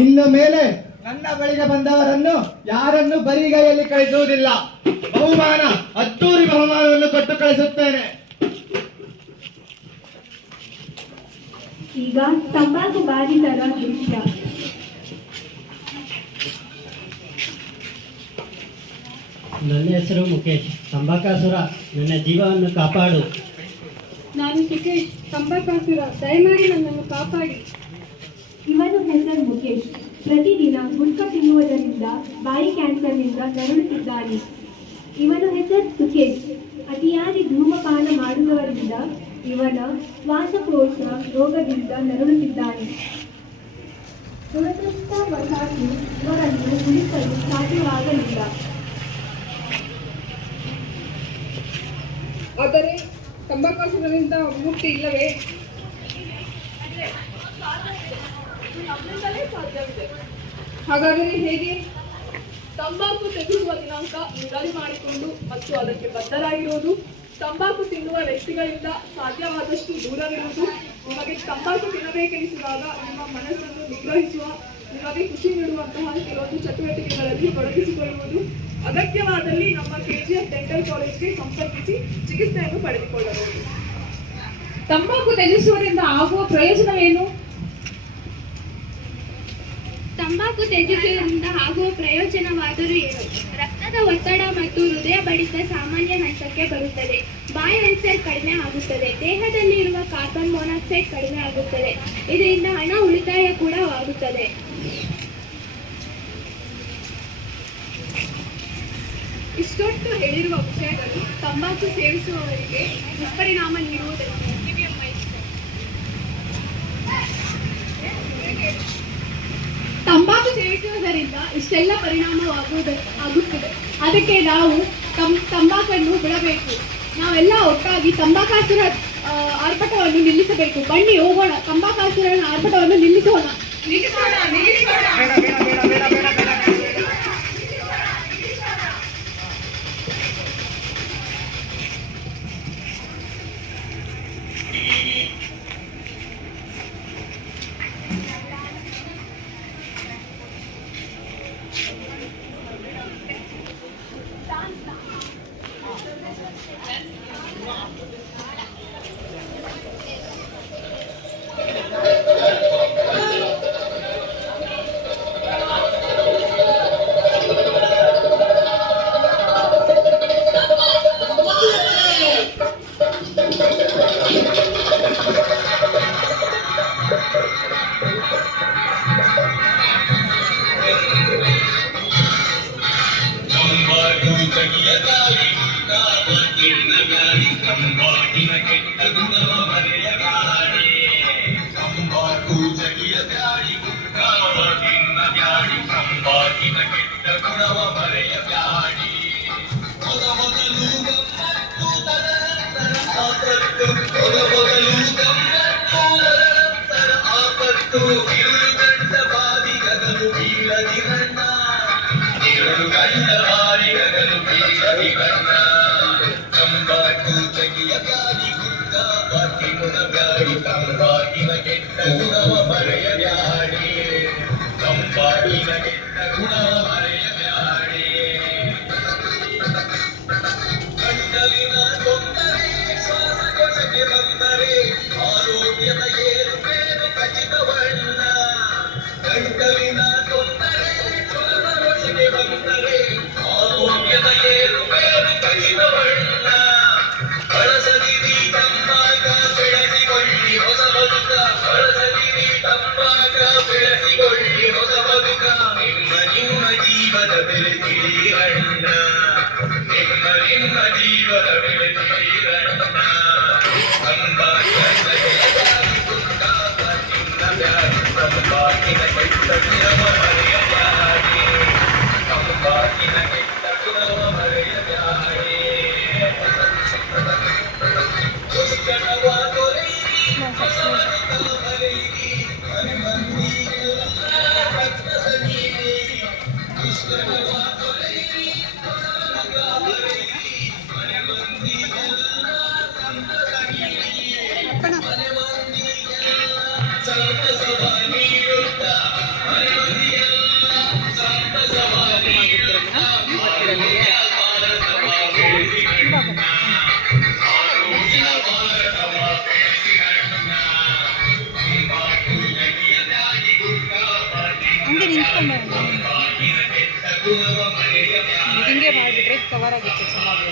ಇನ್ನು ಮೇಲೆ ನನ್ನ ಬಳಿಗೆ ಬಂದವರನ್ನು ಯಾರನ್ನು ಬರಿಗೈಯಲ್ಲಿ ಕಳಿಸುವುದಿಲ್ಲ. ಬಹುಮಾನ, ಅದ್ದೂರಿ ಬಹುಮಾನವನ್ನು ಕೊಟ್ಟು ಕಳಿಸುತ್ತೇನೆ. ಈಗ ತಂಬಾಕು ಬಾಧಿತರ ದೃಶ್ಯ. ನನ್ನ ಹೆಸರು ಮುಖೇಶ್. ತಂಬಾಕಾಸುರ, ನನ್ನ ಜೀವವನ್ನು ಕಾಪಾಡು. ನಾನು ಸುಖೇಶ್, ತಂಬಾಕಾಸುರ, ದಯಮಾಡಿ ನನ್ನನ್ನು ಕಾಪಾಡಿ. ಇವನು ಹೆಸರು ಮುಖೇಶ್. ಪ್ರತಿದಿನ ಗುಟ್ಕಾ ತಿನ್ನುವುದರಿಂದ ಬಾಯಿ ಕ್ಯಾನ್ಸರ್ನಿಂದ ನರಳುತ್ತಿದ್ದಾನೆ. ಇವನ ಹೆಸರು ಸುಖೇಶ್. ಅತಿಯಾಗಿ ಧೂಮಪಾನ ಮಾಡುವುದರಿಂದ ಇವನ ಶ್ವಾಸಕೋಶ ರೋಗದಿಂದ ನರಳುತ್ತಿದ್ದಾನೆ. ದುರದೃಷ್ಟವಶಾತ್ ಇವರನ್ನು ಉಳಿಸಲು ಸಾಧ್ಯವಾಗಲಿಲ್ಲ. ಆದರೆ ತಂಬಾಕಾಸುರನಿಂದ ಮುಕ್ತಿ ಇಲ್ಲವೇ? ಹಾಗಾದರೆ ಹೇಗೆ? ತಂಬಾಕು ತೆಗೆಯುವ ದಿನಾಂಕ ನಿಗದಿ ಮಾಡಿಕೊಂಡು ಮತ್ತು ಅದಕ್ಕೆ ಬದ್ಧರಾಗಿರುವುದು, ತಂಬಾಕು ತಿನ್ನುವ ವ್ಯಕ್ತಿಗಳಿಂದ ಸಾಧ್ಯವಾದಷ್ಟು ದೂರವಿರುವುದು, ನಿಮಗೆ ತಂಬಾಕು ತಿನ್ನಬೇಕೆನಿಸಿದಾಗ ನಿಮ್ಮ ಮನಸ್ಸನ್ನು ನಿಗ್ರಹಿಸುವ, ನಿಮಗೆ ಖುಷಿ ನೀಡುವಂತಹ ಕೆಲವೊಂದು ಚಟುವಟಿಕೆಗಳಲ್ಲಿ ತೊಡಗಿಸಿಕೊಳ್ಳುವುದು, ಅಗತ್ಯವಾದಲ್ಲಿ ನಮ್ಮ KGF ಡೆಂಟಲ್ ಕಾಲೇಜ್ಗೆ ಸಂಪರ್ಕಿಸಿ ಚಿಕಿತ್ಸೆಯನ್ನು ಪಡೆದುಕೊಳ್ಳಬಹುದು. ತಂಬಾಕು ತ್ಯಜಿಸುವುದರಿಂದ ಆಗುವ ಪ್ರಯೋಜನವೇನು? ತಂಬಾಕು ತ್ಯಜಿಸುವುದರಿಂದ ಆಗುವ ಪ್ರಯೋಜನವಾದರೂ ಏನು? ರಕ್ತದ ಒತ್ತಡ ಮತ್ತು ಹೃದಯ ಬಡಿತ ಸಾಮಾನ್ಯ ಹಂತಕ್ಕೆ ಬರುತ್ತದೆ. ಬಾಯಿ ಅಲ್ಸರ್ ಕಡಿಮೆ ಆಗುತ್ತದೆ. ದೇಹದಲ್ಲಿರುವ ಕಾರ್ಬನ್ ಮೊನಾಕ್ಸೈಡ್ ಕಡಿಮೆ ಆಗುತ್ತದೆ. ಇದರಿಂದ ಹಣ ಉಳಿತಾಯ ಕೂಡ ಆಗುತ್ತದೆ. ಇಷ್ಟೊತ್ತು ಹೇಳಿರುವ ವಿಷಯಗಳು ತಂಬಾಕು ಸೇವಿಸುವವರಿಗೆ ದುಷ್ಪರಿಣಾಮ ನೀಡುವುದನ್ನು ತಂಬಾಕು ಸೇವಿಸುವುದರಿಂದ ಇಷ್ಟೆಲ್ಲ ಆಗುತ್ತದೆ. ಅದಕ್ಕೆ ನಾವು ತಂಬಾಕನ್ನು ಬಿಡಬೇಕು. ನಾವೆಲ್ಲ ಒಟ್ಟಾಗಿ ತಂಬಾಕಾಸುರ ಆರ್ಭಟವನ್ನು ನಿಲ್ಲಿಸಬೇಕು. ಬನ್ನಿ ಹೋಗೋಣ, ತಂಬಾಕಾಸುರನ ಆರ್ಭಟವನ್ನು ನಿಲ್ಲಿಸೋಣ. ಹಿಂಗೆ ಮಾಡಿಬಿಟ್ರೆ ಕವರ್ ಆಗುತ್ತೆ ಚೆನ್ನಾಗಿ.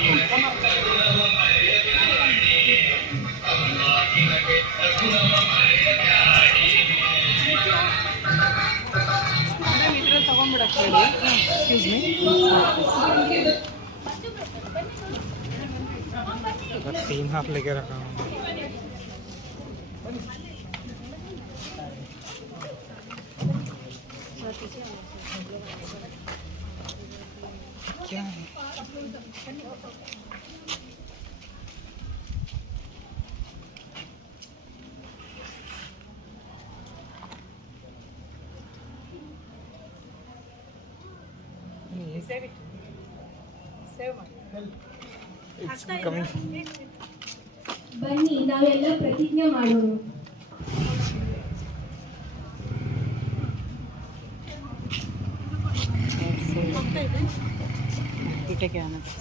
ಇದ್ರಲ್ಲಿ ತಗೊಂಡ್ಬಿಡಕ್ಕೆ ಹೇಳಿ. Excuse me. तीन हाथ लेके रखा हूँ। क्या है? It's coming. ಬನ್ನಿ ನಾವೆಲ್ಲ ಪ್ರತಿಜ್ಞೆ ಮಾಡೋಣ. ಗಿಟಕ್ಕೆ ಅನ್ನೋದು